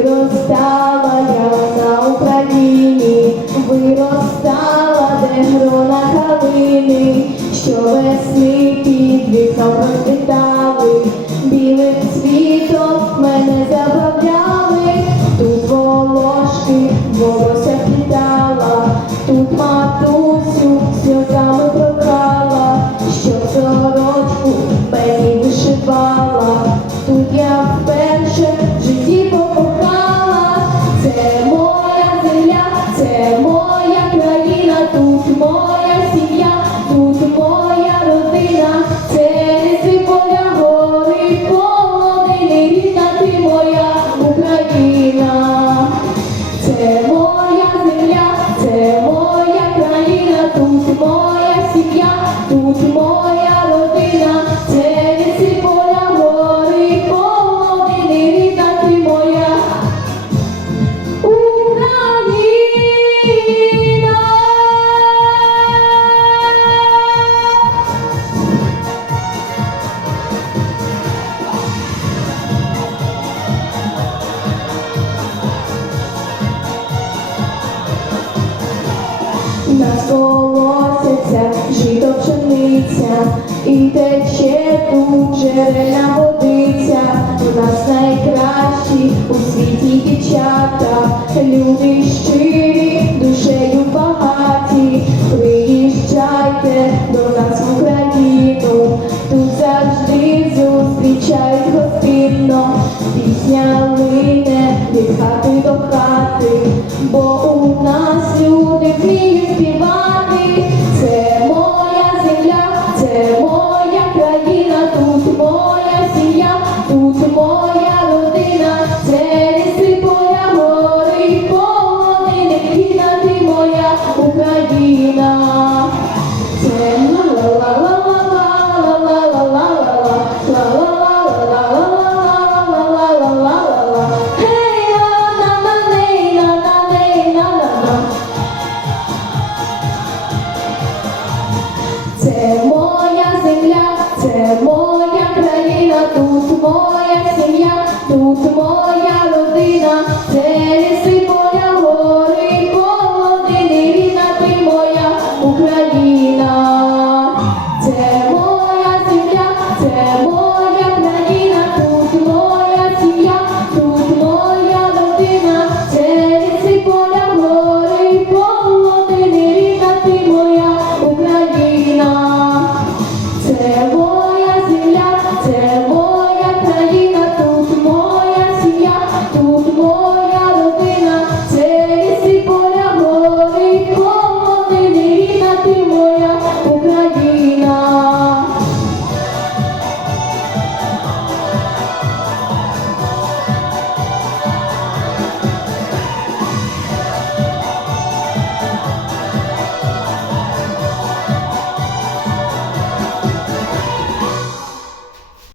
Виростала я на Україні, виростала, де грона калини, що весни під вікном розквітали, білим світом мене забавляли, тут волошки волосся плітала, тут матусю сльозами прокала, що сорочку мені вишивала, céu. Колосяться жито пшениця, і тече тут джерельна водиця. У нас найкращі у світі дівчата, люди щирі, душею багаті. Приїжджайте до нас в Україну, тут завжди зустрічають гостинно. Пісня лине від хати до хати, бо Medina.